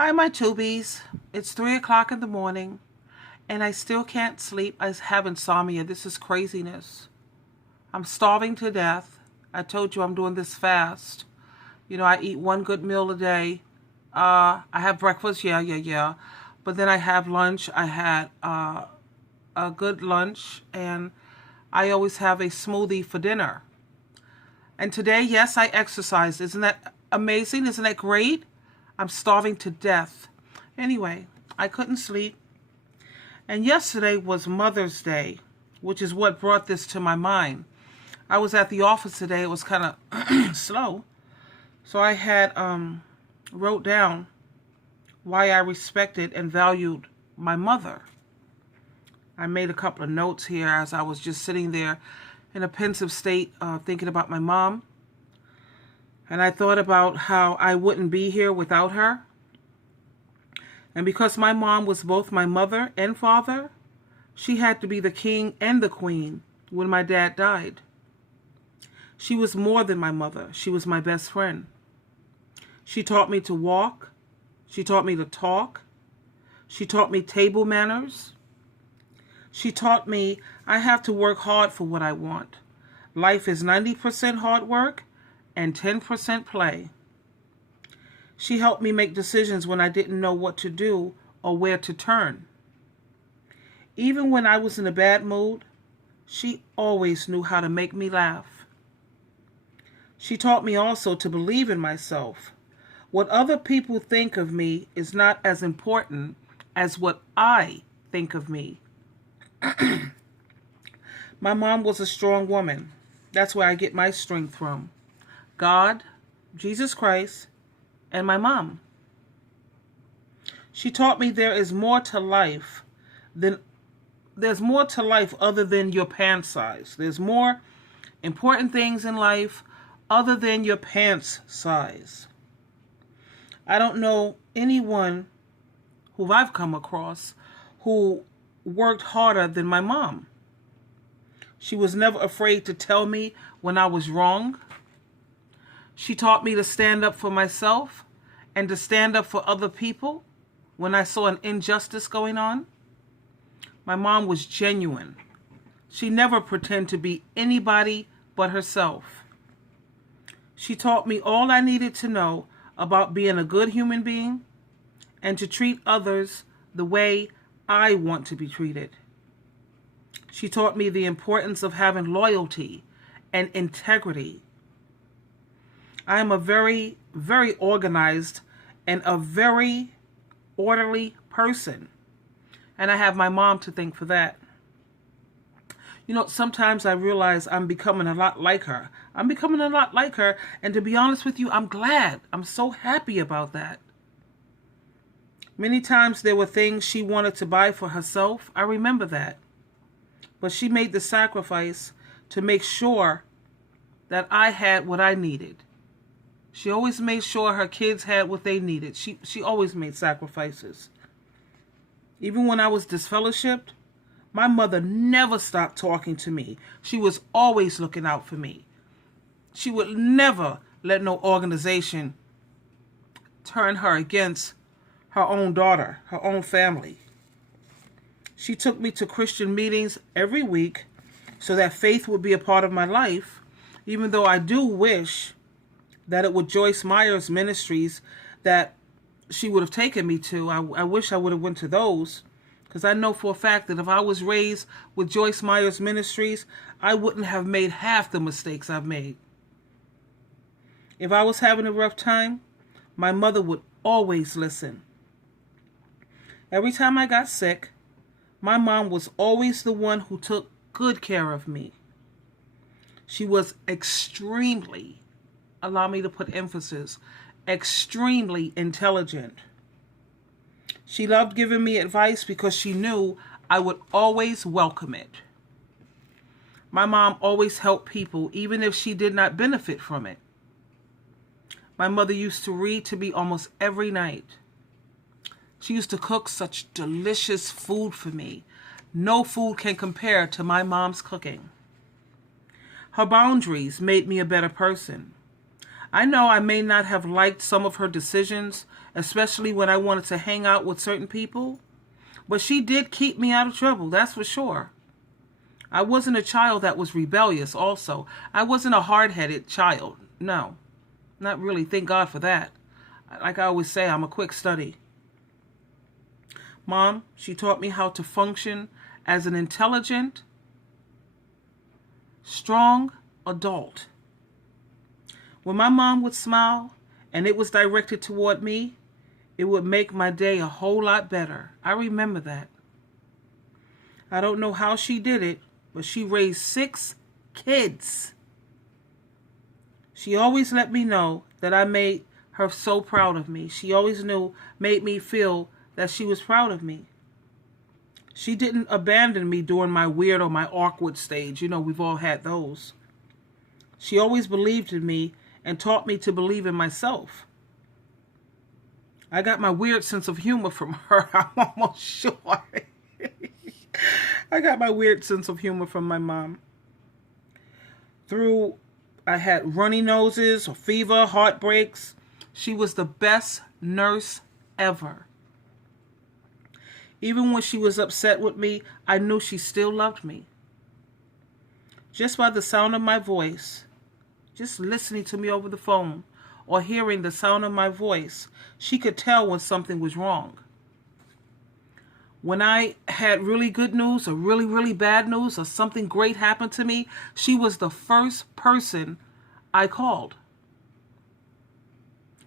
Hi, my tubies. It's 3 o'clock in the morning, and I still can't sleep. I have insomnia. This is craziness. I'm starving to death. I told you I'm doing this fast. I eat one good meal a day. I have breakfast, yeah. But then I have lunch. I had a good lunch, and I always have a smoothie for dinner. And today, yes, I exercised. Isn't that amazing? Isn't that great? I'm starving to death. Anyway, I couldn't sleep. And yesterday was Mother's Day, which is what brought this to my mind. I was at the office today. It was kind of slow. So I had wrote down why I respected and valued my mother. I made a couple of notes here as I was just sitting there in a pensive state thinking about my mom. And I thought about how I wouldn't be here without her. And because my mom was both my mother and father, she had to be the king and the queen when my dad died. She was more than my mother. She was my best friend. She taught me to walk. She taught me to talk. She taught me table manners. She taught me I have to work hard for what I want. Life is 90% hard work and 10% play. She helped me make decisions when I didn't know what to do or where to turn. Even when I was in a bad mood, she always knew how to make me laugh. She taught me also to believe in myself. What other people think of me is not as important as what I think of me. My mom was a strong woman. That's where I get my strength from. God, Jesus Christ, and my mom. She taught me there's more to life other than your pants size. There's more important things in life other than your pants size. I don't know anyone who I've come across who worked harder than my mom. She was never afraid to tell me when I was wrong. She taught me to stand up for myself and to stand up for other people when I saw an injustice going on. My mom was genuine. She never pretended to be anybody but herself. She taught me all I needed to know about being a good human being and to treat others the way I want to be treated. She taught me the importance of having loyalty and integrity. I am a very, very organized and a very orderly person. And I have my mom to thank for that. Sometimes I realize I'm becoming a lot like her. And to be honest with you, I'm glad. I'm so happy about that. Many times there were things she wanted to buy for herself. I remember that. But she made the sacrifice to make sure that I had what I needed. She always made sure her kids had what they needed. She always made sacrifices. Even when I was disfellowshipped, my mother never stopped talking to me. She was always looking out for me. She would never let no organization turn her against her own daughter, her own family. She took me to Christian meetings every week so that faith would be a part of my life, even though I do wish that it would Joyce Meyer's ministries that she would have taken me to. I wish I would have went to those, because I know for a fact that if I was raised with Joyce Meyer's ministries, I wouldn't have made half the mistakes I've made. If I was having a rough time, my mother would always listen. Every time I got sick, my mom was always the one who took good care of me. She was extremely, allow me to put emphasis, extremely intelligent. She loved giving me advice because she knew I would always welcome it. My mom always helped people, even if she did not benefit from it. My mother used to read to me almost every night. She used to cook such delicious food for me. No food can compare to my mom's cooking. Her boundaries made me a better person. I know I may not have liked some of her decisions, especially when I wanted to hang out with certain people, but she did keep me out of trouble, that's for sure. I wasn't a child that was rebellious also. I wasn't a hard-headed child. No, not really. Thank God for that. Like I always say, I'm a quick study. Mom, she taught me how to function as an intelligent, strong adult. When my mom would smile and it was directed toward me, it would make my day a whole lot better. I remember that. I don't know how she did it, but she raised 6 kids. She always let me know that I made her so proud of me. She always made me feel that she was proud of me. She didn't abandon me during my weird or my awkward stage. You know, we've all had those. She always believed in me and taught me to believe in myself. I got my weird sense of humor from her, I'm almost sure. I got my weird sense of humor from my mom. I had runny noses, or fever, heartbreaks. She was the best nurse ever. Even when she was upset with me, I knew she still loved me. Just by the sound of my voice, just listening to me over the phone, or hearing the sound of my voice, she could tell when something was wrong. When I had really good news or really, really bad news or something great happened to me, she was the first person I called.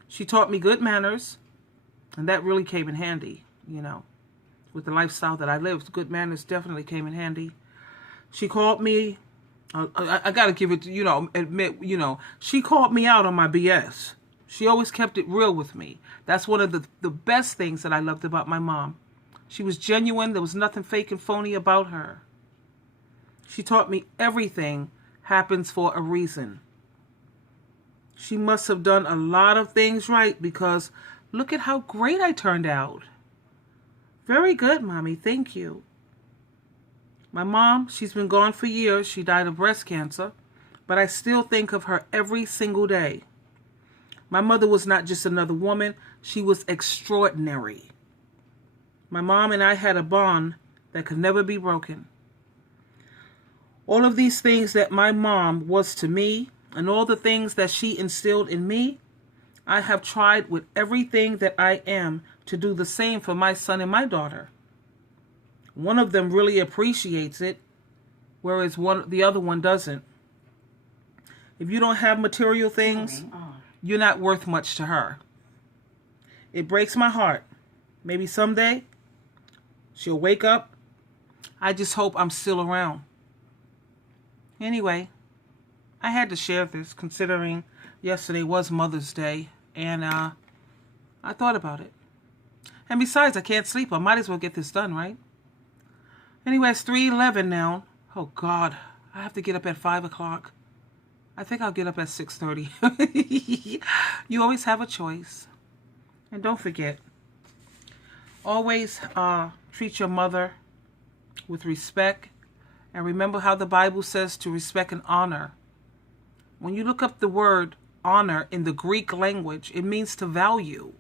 She taught me good manners, and that really came in handy, you know. With the lifestyle that I lived, good manners definitely came in handy. She called me, I got to give it, admit, she called me out on my BS. She always kept it real with me. That's one of the best things that I loved about my mom. She was genuine. There was nothing fake and phony about her. She taught me everything happens for a reason. She must have done a lot of things right because look at how great I turned out. Very good, Mommy. Thank you. My mom, she's been gone for years. She died of breast cancer, but I still think of her every single day. My mother was not just another woman. She was extraordinary. My mom and I had a bond that could never be broken. All of these things that my mom was to me and all the things that she instilled in me, I have tried with everything that I am to do the same for my son and my daughter. One of them really appreciates it, whereas the other one doesn't. If you don't have material things, you're not worth much to her. It breaks my heart. Maybe someday she'll wake up. I just hope I'm still around. Anyway, I had to share this considering yesterday was Mother's Day, and I thought about it. And besides, I can't sleep. I might as well get this done, right? Anyway, it's 3:11 now. Oh, God. I have to get up at 5 o'clock. I think I'll get up at 6:30. You always have a choice. And don't forget, always treat your mother with respect. And remember how the Bible says to respect and honor. When you look up the word honor in the Greek language, it means to value.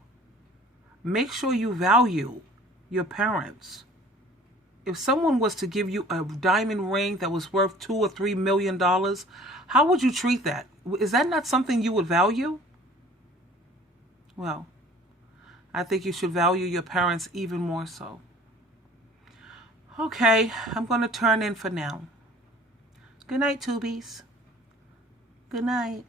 Make sure you value your parents. If someone was to give you a diamond ring that was worth $2 or $3 million, how would you treat that? Is that not something you would value? Well, I think you should value your parents even more so. Okay, I'm going to turn in for now. Good night, Tubies. Good night.